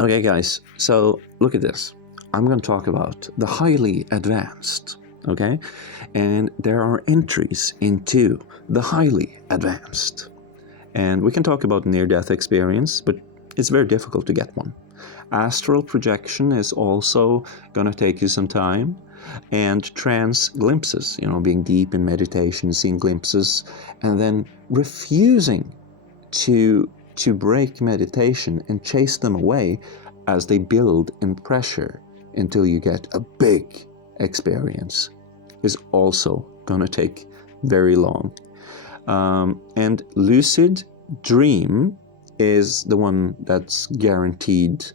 Okay, guys, so look at this. I'm going to talk about the highly advanced, okay? And there are entries into the highly advanced. And we can talk about near-death experience, but it's very difficult to get one. Astral projection is also going to take you some time. And trance glimpses, being deep in meditation, seeing glimpses, and then refusing to break meditation and chase them away as they build in pressure until you get a big experience is also going to take very long. And lucid dream is the one that's guaranteed.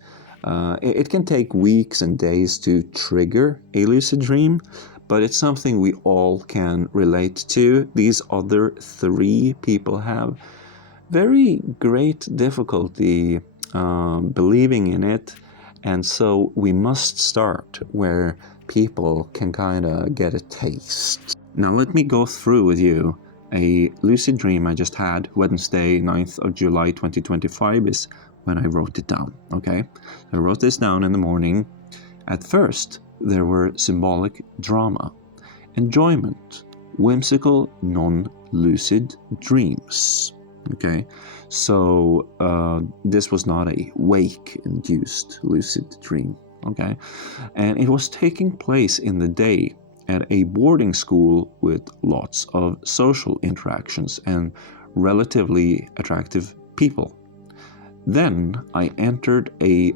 It can take weeks and days to trigger a lucid dream, but it's something we all can relate to. These other three people have very great difficulty believing in it, and so we must start where people can kind of get a taste. Now let me go through with you a lucid dream I just had. Wednesday, 9th of July 2025 is when I wrote it down, okay? I wrote this down in the morning. At first, there were symbolic drama, enjoyment, whimsical, non-lucid dreams. Okay, so this was not a wake-induced lucid dream, okay? And it was taking place in the day at a boarding school with lots of social interactions and relatively attractive people. Then I entered a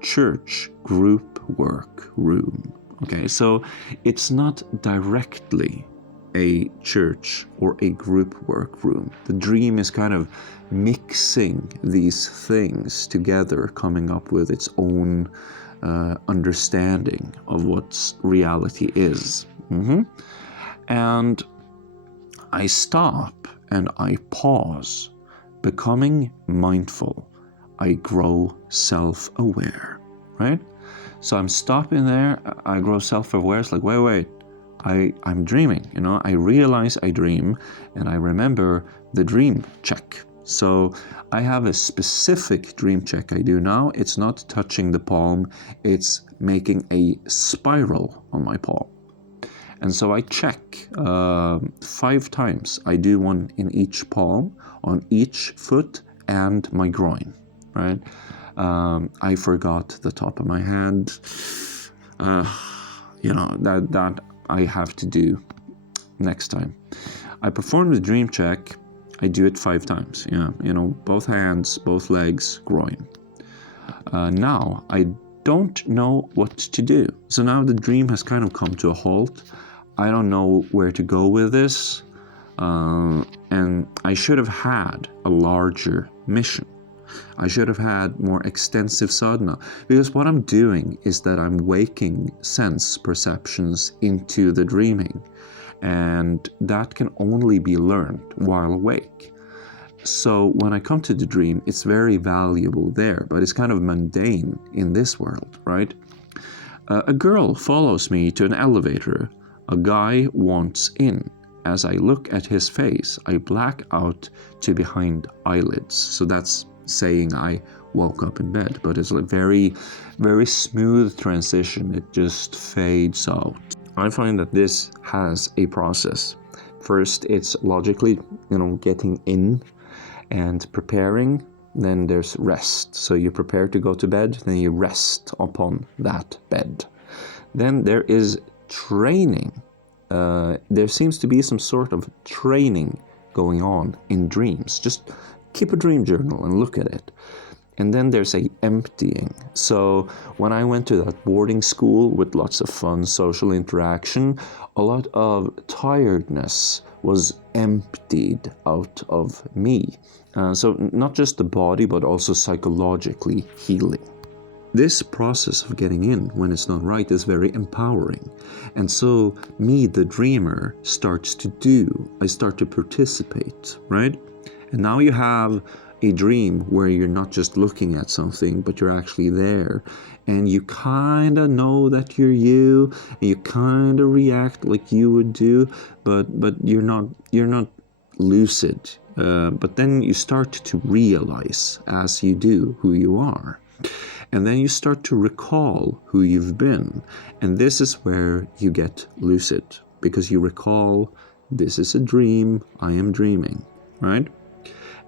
church group work room, okay? So it's not directly a church or a group work room. The dream is kind of mixing these things together, coming up with its own understanding of what reality is. And I stop and I pause, becoming mindful. I grow self-aware, right? So I'm stopping there, I grow self-aware. It's like, wait, I'm dreaming, I realize I dream, and I remember the dream check. So I have a specific dream check I do now. It's not touching the palm, it's making a spiral on my palm. And so I check 5 times. I do one in each palm, on each foot, and my groin, right? I forgot the top of my head. That I have to do next time. I perform the dream check. I do it 5 times. Both hands, both legs, groin. Now I don't know what to do. So now the dream has kind of come to a halt. I don't know where to go with this. And I should have had a larger mission. I should have had more extensive sadhana, because what I'm doing is that I'm waking sense perceptions into the dreaming, and that can only be learned while awake. So when I come to the dream, it's very valuable there, but it's kind of mundane in this world, right? A girl follows me to an elevator. A guy wants in. As I look at his face, I black out to behind eyelids. So that's saying I woke up in bed, but it's a very, very smooth transition. It just fades out. I find that this has a process. First, it's logically, getting in and preparing. Then there's rest. So you prepare to go to bed, then you rest upon that bed. Then there is training. There seems to be some sort of training going on in dreams. Just keep a dream journal and look at it. And then there's a emptying. So when I went to that boarding school with lots of fun social interaction, a lot of tiredness was emptied out of me. So not just the body, but also psychologically healing. This process of getting in when it's not right is very empowering. And so me, the dreamer, starts to do. I start to participate, right? And now you have a dream where you're not just looking at something, but you're actually there. And you kind of know that you're you, and you kind of react like you would do, but you're not lucid. But then you start to realize as you do who you are. And then you start to recall who you've been. And this is where you get lucid, because you recall, this is a dream, I am dreaming, right?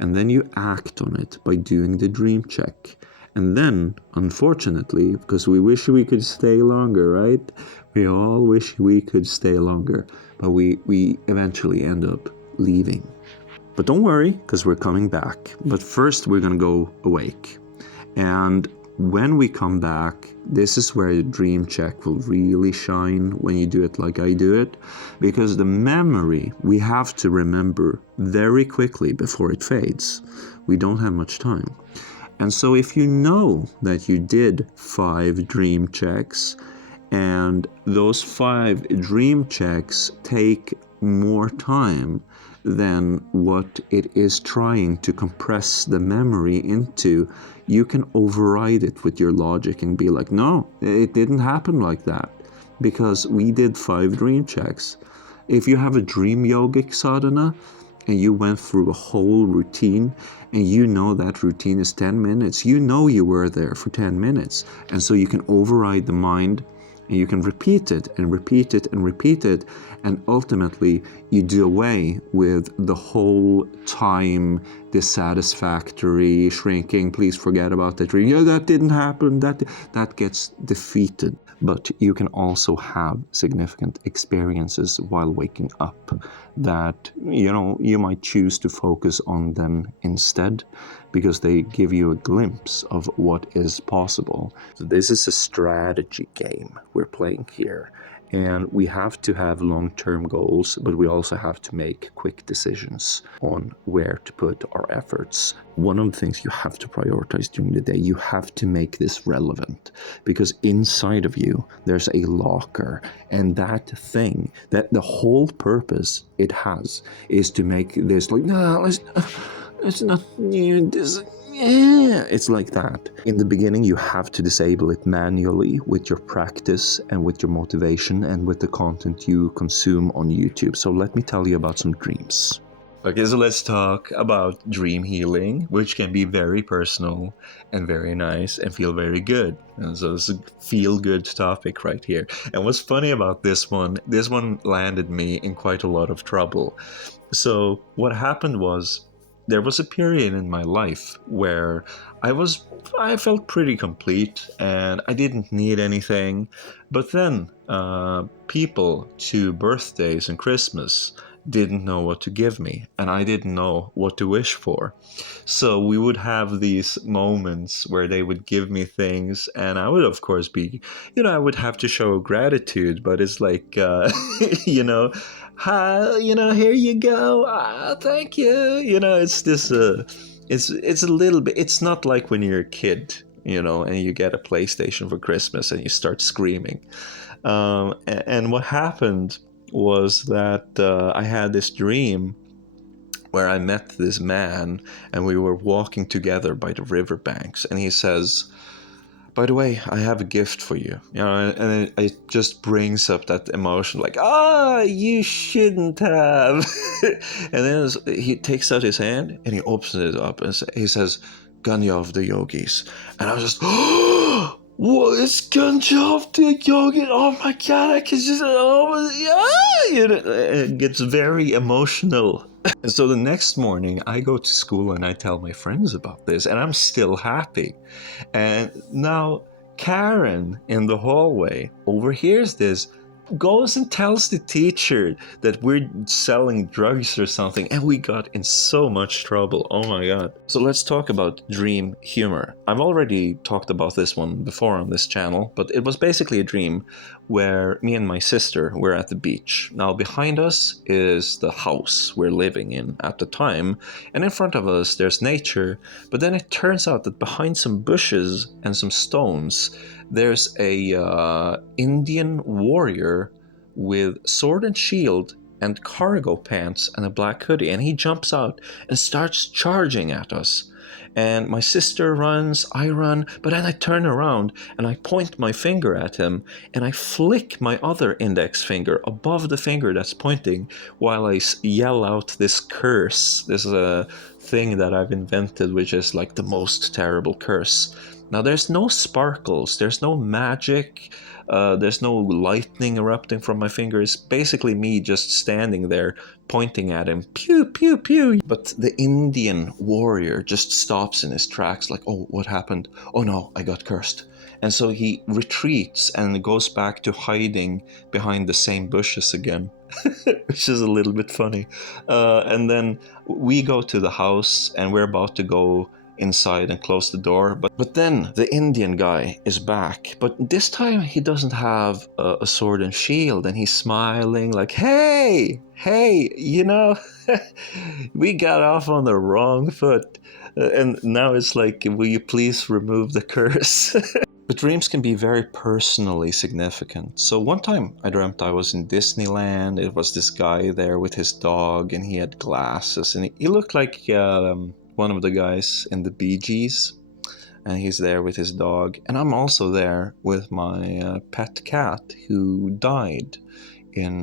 And then you act on it by doing the dream check. And then, unfortunately, because we wish we could stay longer, right? We all wish we could stay longer, but we eventually end up leaving. But don't worry, because we're coming back. But first, we're going to go awake. And when we come back, this is where the dream check will really shine when you do it like I do it, because the memory we have to remember very quickly before it fades. We don't have much time. And so if you know that you did 5 dream checks, and those 5 dream checks take more time than what it is trying to compress the memory into, you can override it with your logic and be like, no, it didn't happen like that, because we did 5 dream checks. If you have a dream yogic sadhana and you went through a whole routine, and you know that routine is 10 minutes, you know you were there for 10 minutes. And so you can override the mind, and you can repeat it and repeat it and repeat it, and ultimately you do away with the whole time dissatisfactory shrinking, please forget about that dream, yeah, that didn't happen, that gets defeated. But you can also have significant experiences while waking up that, you might choose to focus on them instead, because they give you a glimpse of what is possible. So this is a strategy game we're playing here. And we have to have long-term goals, but we also have to make quick decisions on where to put our efforts. One of the things you have to prioritize during the day, you have to make this relevant, because inside of you, there's a locker. And that thing, that the whole purpose it has is to make this like, no, let's not do this. Yeah, it's like that. In the beginning, you have to disable it manually with your practice and with your motivation and with the content you consume on YouTube. So let me tell you about some dreams. Okay, so let's talk about dream healing, which can be very personal and very nice and feel very good. And so it's a feel-good topic right here. And what's funny about this one landed me in quite a lot of trouble. So what happened was, there was a period in my life where I felt pretty complete and I didn't need anything. But then people to birthdays and Christmas didn't know what to give me, and I didn't know what to wish for. So we would have these moments where they would give me things, and I would of course be, I would have to show gratitude, but it's like, hi, here you go, thank you, it's this, it's a little bit, it's not like when you're a kid, and you get a PlayStation for Christmas and you start screaming. And what happened was that I had this dream where I met this man and we were walking together by the riverbanks, and he says, by the way, I have a gift for you. And it just brings up that emotion, like, you shouldn't have. And then he takes out his hand and he opens it up and he says, Ganya of the Yogis. And I was just, what is Ganja of the Yogis? Oh my God, I can just, it gets very emotional. And so the next morning I go to school and I tell my friends about this, and I'm still happy. And now Karen in the hallway overhears this, goes and tells the teacher that we're selling drugs or something, and we got in so much trouble. Oh my God. So let's talk about dream humor. I've already talked about this one before on this channel, but it was basically a dream where me and my sister were at the beach. Now behind us is the house we're living in at the time, and in front of us there's nature, but then it turns out that behind some bushes and some stones there's a Indian warrior with sword and shield and cargo pants and a black hoodie, and he jumps out and starts charging at us. And my sister runs, I run, but then I turn around and I point my finger at him and I flick my other index finger above the finger that's pointing while I yell out this curse. This is a thing that I've invented, which is like the most terrible curse. Now, there's no sparkles, there's no magic, there's no lightning erupting from my fingers. Basically, me just standing there pointing at him, pew, pew, pew. But the Indian warrior just stops in his tracks, like, oh, what happened? Oh no, I got cursed. And so he retreats and goes back to hiding behind the same bushes again, which is a little bit funny. And then we go to the house and we're about to go inside and close the door, but then the Indian guy is back, but this time he doesn't have a sword and shield, and he's smiling like, hey, we got off on the wrong foot, and now it's like, will you please remove the curse? But dreams can be very personally significant. So one time I dreamt I was in Disneyland. It was this guy there with his dog, and he had glasses, and he looked like one of the guys in the Bee Gees, and he's there with his dog. And I'm also there with my pet cat who died in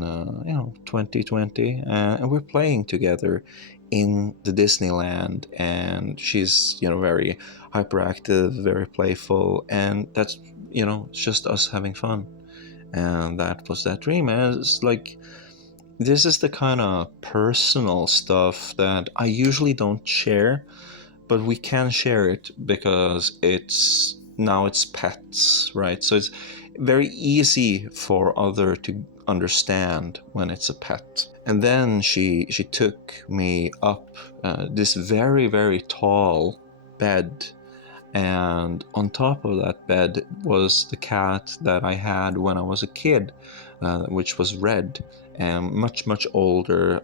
2020, and we're playing together in the Disneyland, and she's very hyperactive, very playful, and that's it's just us having fun. And that was that dream. And it's like, this is the kind of personal stuff that I usually don't share, but we can share it because it's pets, right? So it's very easy for other to understand when it's a pet. And then she took me up this very, very tall bed, and on top of that bed was the cat that I had when I was a kid, which was red and much, much older.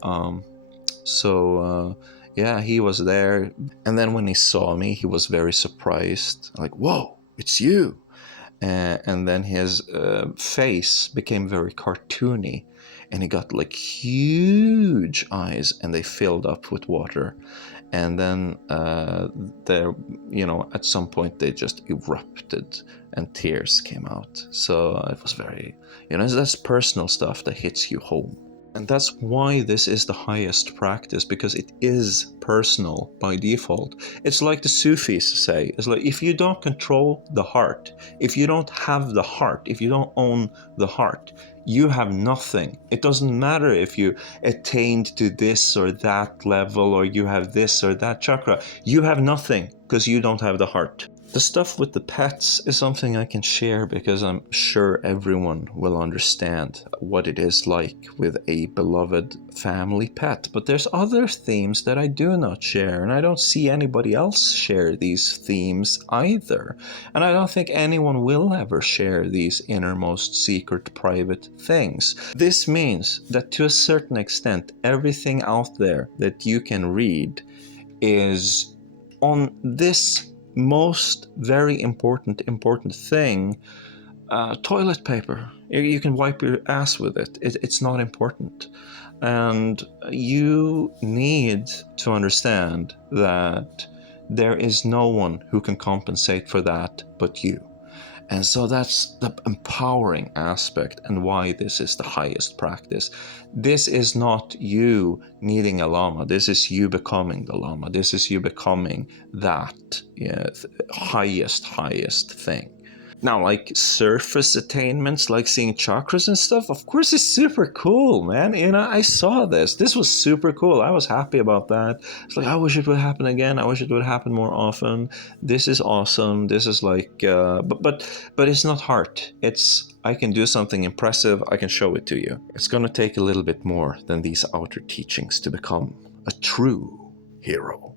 Yeah, he was there. And then when he saw me, he was very surprised, like, whoa, it's you. And then his face became very cartoony, and he got like huge eyes, and they filled up with water. And then at some point they just erupted and tears came out. So it was very, that's personal stuff that hits you home. And that's why this is the highest practice, because it is personal by default. It's like the Sufis say, it's like, if you don't control the heart, if you don't have the heart, if you don't own the heart, you have nothing. It doesn't matter if you attained to this or that level, or you have this or that chakra. You have nothing because you don't have the heart. The stuff with the pets is something I can share because I'm sure everyone will understand what it is like with a beloved family pet. But there's other themes that I do not share, and I don't see anybody else share these themes either. And I don't think anyone will ever share these innermost secret private things. This means that to a certain extent, everything out there that you can read is on this most very important thing, toilet paper. You can wipe your ass with it. It's not important. And you need to understand that there is no one who can compensate for that but you. And so that's the empowering aspect, and why this is the highest practice. This is not you needing a Lama. This is you becoming the Lama. This is you becoming that highest thing. Now, like surface attainments, like seeing chakras and stuff, of course it's super cool, man. I saw this. This was super cool. I was happy about that. It's like, I wish it would happen again. I wish it would happen more often. This is awesome. This is like, but it's not hard. It's, I can do something impressive. I can show it to you. It's gonna take a little bit more than these outer teachings to become a true hero.